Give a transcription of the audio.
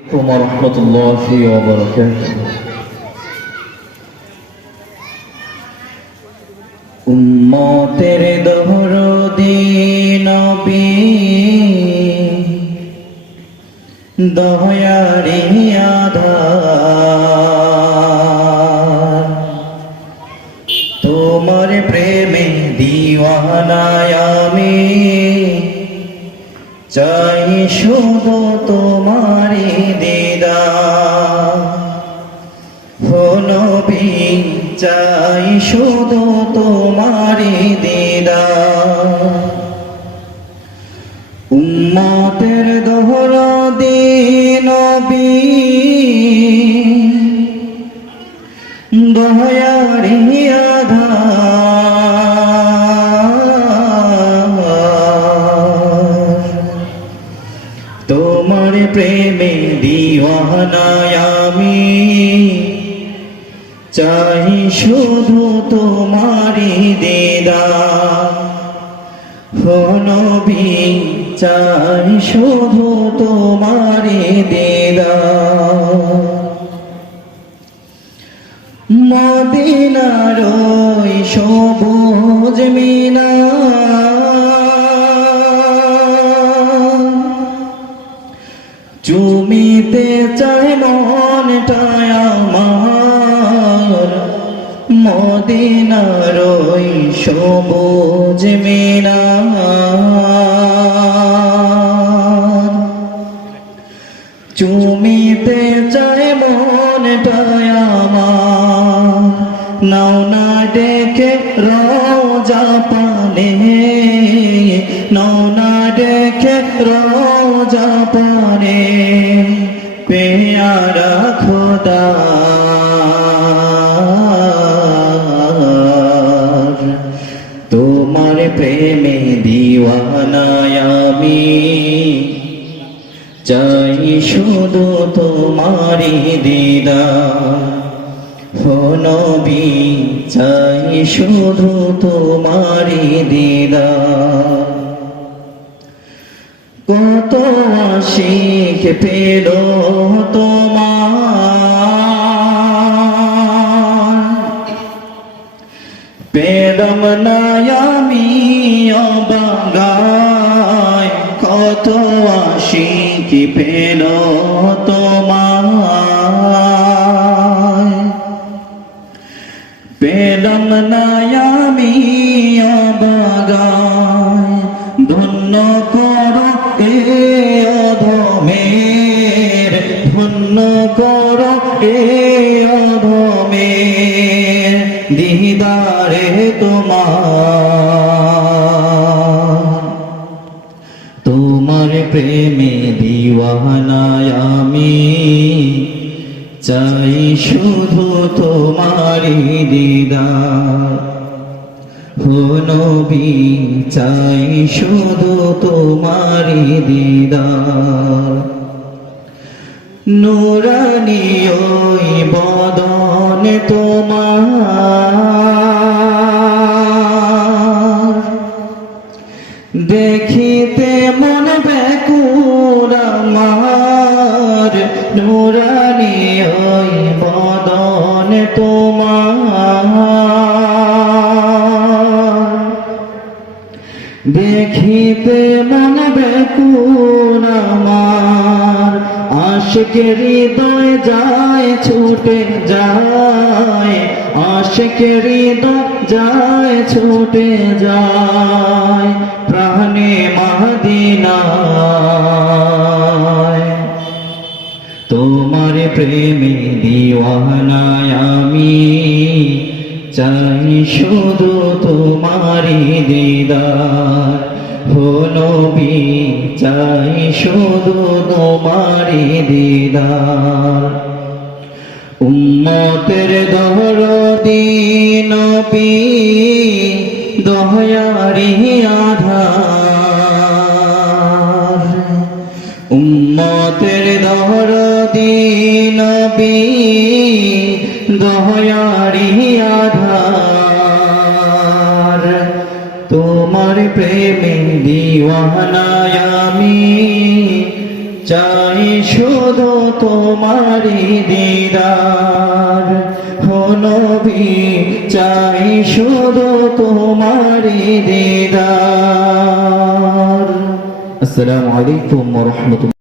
ওরহমতুল্লাহি ওয়া বারাকাতুহু। উম্মতের দরদি নবী দয়ারি আধার, তোমার প্রেমে দিওয়ানা আমি, চাই শুধু তোমারি দিদার। ও নবী চাই শুধু তোমারি দিদার। উম্মতের দরদি নবী দয়ারি আধার, তোমার প্রেমে দিওয়ানা আমি, চাই শুধু তোমারি দিদার। ও নবী চাই শুধু তোমারি দিদার। মদিনার ওই সবুজ মিনার, চুমিতে চায় মনটায় আমার, মদিনার ওই সবুজ মিনার, চুমিতে চায় মনটায় আমার। নাও না ডেকে রওজা পানে, নাও না ডেকে রওজা পানে, পেয়ারা খোদা তোমার প্রেমে দিওয়ানা আমি, চাই শুধু তোমারি দিদার। ও নবী চাই শুধু তোমারি দিদার। কত আশিক পেল তোমার, পেলাম না আমি অবাগায়। কত আশিক পেল তোমার, পেলাম না আমি অবাগায়। ধন্য করো এ অধমের, ধন্য করো এ অধমের দিদারে তোমার। তোমার প্রেমে দিওয়ানা আমি, চাই শুধু তোমারি দিদার। ও নবী চাই শুধু তোমারি দিদার। নূরানী ওই বদন তোমার, দেখিতে মন ব্যাকুল আমার। নূরানী ওই বদন তোমার, দেখিতে মন ব্যাকুল আমার। আশিকের হৃদয় যায় ছুটে যায়, আশিকের হৃদয় যায় ছুটে যায়, প্রাণে মদিনায়। তোমার প্রেমে দিওয়ানা আমি, চাই শুধু তোমারি দিদার। ও নবী চাই শুধু তোমারি দিদার। উম্মতের দরদি নবী দয়ারি আধার, উম্মতের দরদি নবী দয়ারি আধার। তোমার প্রেমে দিওয়ানা আমি, চাই শুধু তোমারি দিদার ও নবী চাই শুধু তোমারি দিদার। আসসালামু আলাইকুম ওয়া রাহমাতুল্লাহ।